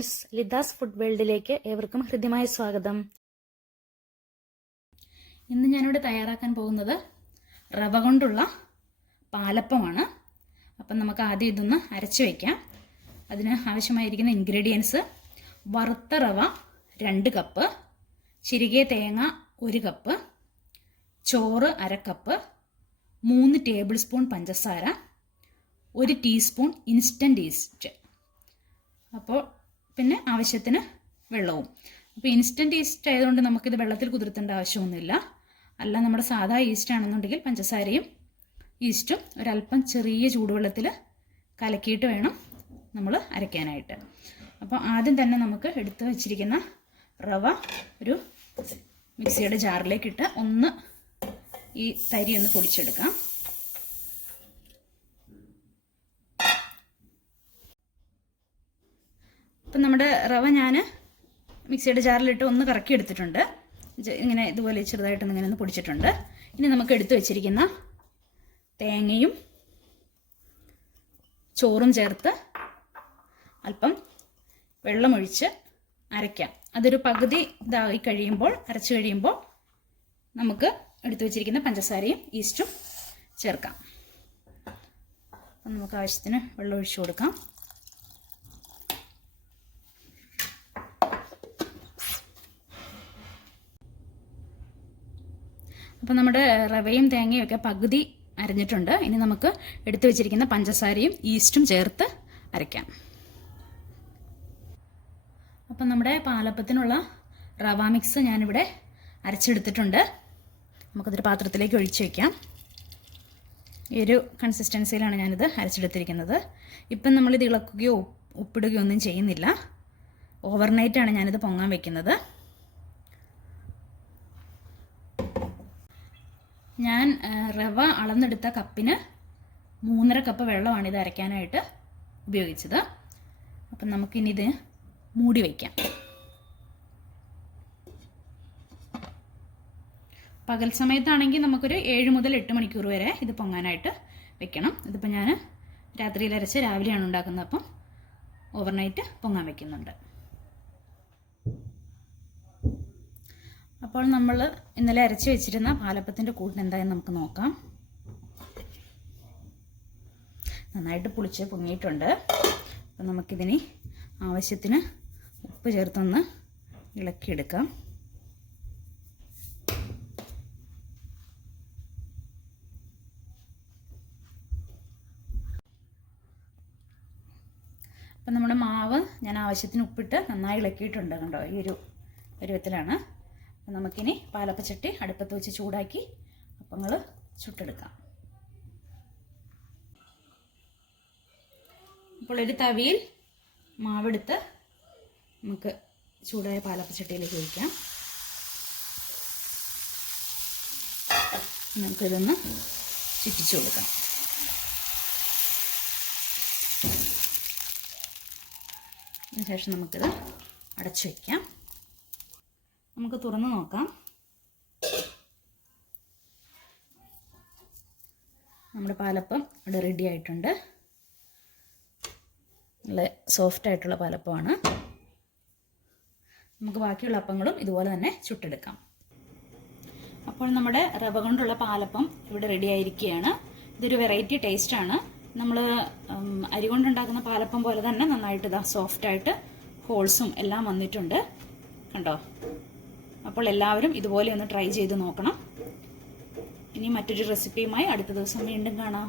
Friends, ലിഥാസ് food വേൾഡിലേക്ക് ഏവർക്കും ഹൃദ്യമായ സ്വാഗതം. ഇന്ന് ഞാനിവിടെ തയ്യാറാക്കാൻ പോകുന്നത് റവ കൊണ്ടുള്ള പാലപ്പമാണ്. അപ്പം നമുക്ക് ആദ്യം ഇതൊന്ന് അരച്ച് വയ്ക്കാം. അതിന് ആവശ്യമായിരിക്കുന്ന ഇൻഗ്രീഡിയൻസ്: വറുത്ത റവ 2 കപ്പ്, ചിരികിയ തേങ്ങ 1 കപ്പ്, ചോറ് 1/2 കപ്പ്, 3 ടേബിൾ സ്പൂൺ പഞ്ചസാര, 1 ടീസ്പൂൺ ഇൻസ്റ്റൻറ്റ് ഈസ്റ്റ്. അപ്പോൾ പിന്നെ ആവശ്യത്തിന് വെള്ളവും. അപ്പോൾ ഇൻസ്റ്റൻറ്റ് ഈസ്റ്റ് ആയതുകൊണ്ട് നമുക്കിത് വെള്ളത്തിൽ കുതിർത്തേണ്ട ആവശ്യമൊന്നുമില്ല. അല്ല നമ്മുടെ സാധാ ഈസ്റ്റ് ആണെന്നുണ്ടെങ്കിൽ പഞ്ചസാരയും ഈസ്റ്റും ഒരല്പം ചെറിയ ചൂടുവെള്ളത്തിൽ കലക്കിയിട്ട് വേണം നമ്മൾ അരയ്ക്കാനായിട്ട്. അപ്പോൾ ആദ്യം തന്നെ നമുക്ക് എടുത്ത് വെച്ചിരിക്കുന്ന റവ ഒരു മിക്സിയുടെ ജാറിലേക്കിട്ട് ഈ തരി ഒന്ന് പൊടിച്ചെടുക്കാം. അപ്പം നമ്മുടെ റവ ഞാൻ മിക്സിയുടെ ജാറിലിട്ട് ഒന്ന് കറക്കി എടുത്തിട്ടുണ്ട്. ഇങ്ങനെ ഇതുപോലെ ചെറുതായിട്ടൊന്ന് ഇങ്ങനെ ഒന്ന് പൊടിച്ചിട്ടുണ്ട്. ഇനി നമുക്ക് എടുത്തു വെച്ചിരിക്കുന്ന തേങ്ങയും ചോറും ചേർത്ത് അല്പം വെള്ളമൊഴിച്ച് അരയ്ക്കാം. അതൊരു പകുതി ഇതായി കഴിയുമ്പോൾ, അരച്ച് കഴിയുമ്പോൾ നമുക്ക് എടുത്തു വെച്ചിരിക്കുന്ന പഞ്ചസാരയും ഈസ്റ്റും ചേർക്കാം. അപ്പം നമുക്ക് ആവശ്യത്തിന് വെള്ളം ഒഴിച്ചു കൊടുക്കാം. അപ്പോൾ നമ്മുടെ റവയും തേങ്ങയും ഒക്കെ പകുതി അരഞ്ഞിട്ടുണ്ട്. ഇനി നമുക്ക് എടുത്തു വെച്ചിരിക്കുന്ന പഞ്ചസാരയും ഈസ്റ്റും ചേർത്ത് അരയ്ക്കാം. അപ്പം നമ്മുടെ പാലപ്പത്തിനുള്ള റവ മിക്സ് ഞാനിവിടെ അരച്ചെടുത്തിട്ടുണ്ട്. നമുക്കതൊരു പാത്രത്തിലേക്ക് ഒഴിച്ച് വയ്ക്കാം. ഈ ഒരു കൺസിസ്റ്റൻസിയിലാണ് ഞാനിത് അരച്ചെടുത്തിരിക്കുന്നത്. ഇപ്പം നമ്മളിത് ഇളക്കുകയോ ഉപ്പിടുകയോ ഒന്നും ചെയ്യുന്നില്ല. ഓവർനൈറ്റാണ് ഞാനിത് പൊങ്ങാൻ വയ്ക്കുന്നത്. ഞാൻ റവ അളന്നെടുത്ത കപ്പിന് 3.5 കപ്പ് വെള്ളമാണ് ഇത് അരയ്ക്കാനായിട്ട് ഉപയോഗിച്ചത്. അപ്പം നമുക്കിനി ഇത് മൂടി വയ്ക്കാം. പകൽ സമയത്താണെങ്കിൽ നമുക്കൊരു 7 മുതൽ 8 മണിക്കൂർ വരെ ഇത് പൊങ്ങാനായിട്ട് വെക്കണം. ഇതിപ്പോൾ ഞാൻ രാത്രിയിൽ അരച്ച് രാവിലെയാണ് ഉണ്ടാക്കുന്നത്. അപ്പം ഓവർനൈറ്റ് പൊങ്ങാൻ വയ്ക്കുന്നുണ്ട്. അപ്പോൾ നമ്മൾ ഇന്നലെ അരച്ച് വെച്ചിരുന്ന പാലപ്പത്തിൻ്റെ കൂട്ടിന് എന്തായെന്ന് നമുക്ക് നോക്കാം. നന്നായിട്ട് പുളിച്ച് പൊങ്ങിയിട്ടുണ്ട്. അപ്പോൾ നമുക്കിതിന് ആവശ്യത്തിന് ഉപ്പ് ചേർത്തൊന്ന് ഇളക്കിയെടുക്കാം. അപ്പം നമ്മുടെ മാവ് ഞാൻ ആവശ്യത്തിന് ഉപ്പിട്ട് നന്നായി ഇളക്കിയിട്ടുണ്ട്. കണ്ടോ, ഈ ഒരു പരുവത്തിലാണ്. നമുക്കിനി പാലപ്പച്ചട്ടി അടുപ്പത്ത് വെച്ച് ചൂടാക്കി അപ്പങ്ങൾ ചുട്ടെടുക്കാം. അപ്പോൾ ഒരു തവിയിൽ മാവെടുത്ത് നമുക്ക് ചൂടായ പാലപ്പച്ചട്ടിയിലേക്ക് ഒഴിക്കാം. നമുക്കിതൊന്ന് ചുറ്റിച്ചു കൊടുക്കാം. അതിനുശേഷം നമുക്കിത് അടച്ചു വയ്ക്കാം. നമുക്ക് തുറന്ന് നോക്കാം. നമ്മുടെ പാലപ്പം ഇവിടെ റെഡി ആയിട്ടുണ്ട്. നല്ല സോഫ്റ്റ് ആയിട്ടുള്ള പാലപ്പമാണ്. നമുക്ക് ബാക്കിയുള്ള അപ്പങ്ങളും ഇതുപോലെ തന്നെ ചുട്ടെടുക്കാം. അപ്പോൾ നമ്മുടെ റവ കൊണ്ടുള്ള പാലപ്പം ഇവിടെ റെഡി ആയിരിക്കുകയാണ്. ഇതൊരു വെറൈറ്റി ടേസ്റ്റാണ്. നമ്മൾ അരി കൊണ്ടുണ്ടാക്കുന്ന പാലപ്പം പോലെ തന്നെ നന്നായിട്ട് ഇതാ സോഫ്റ്റായിട്ട് ഹോൾസും എല്ലാം വന്നിട്ടുണ്ട്. കണ്ടോ? അപ്പോൾ എല്ലാവരും ഇതുപോലെ ഒന്ന് ട്രൈ ചെയ്ത് നോക്കണം. ഇനി മറ്റൊരു റെസിപ്പിയുമായി അടുത്ത ദിവസം വീണ്ടും കാണാം.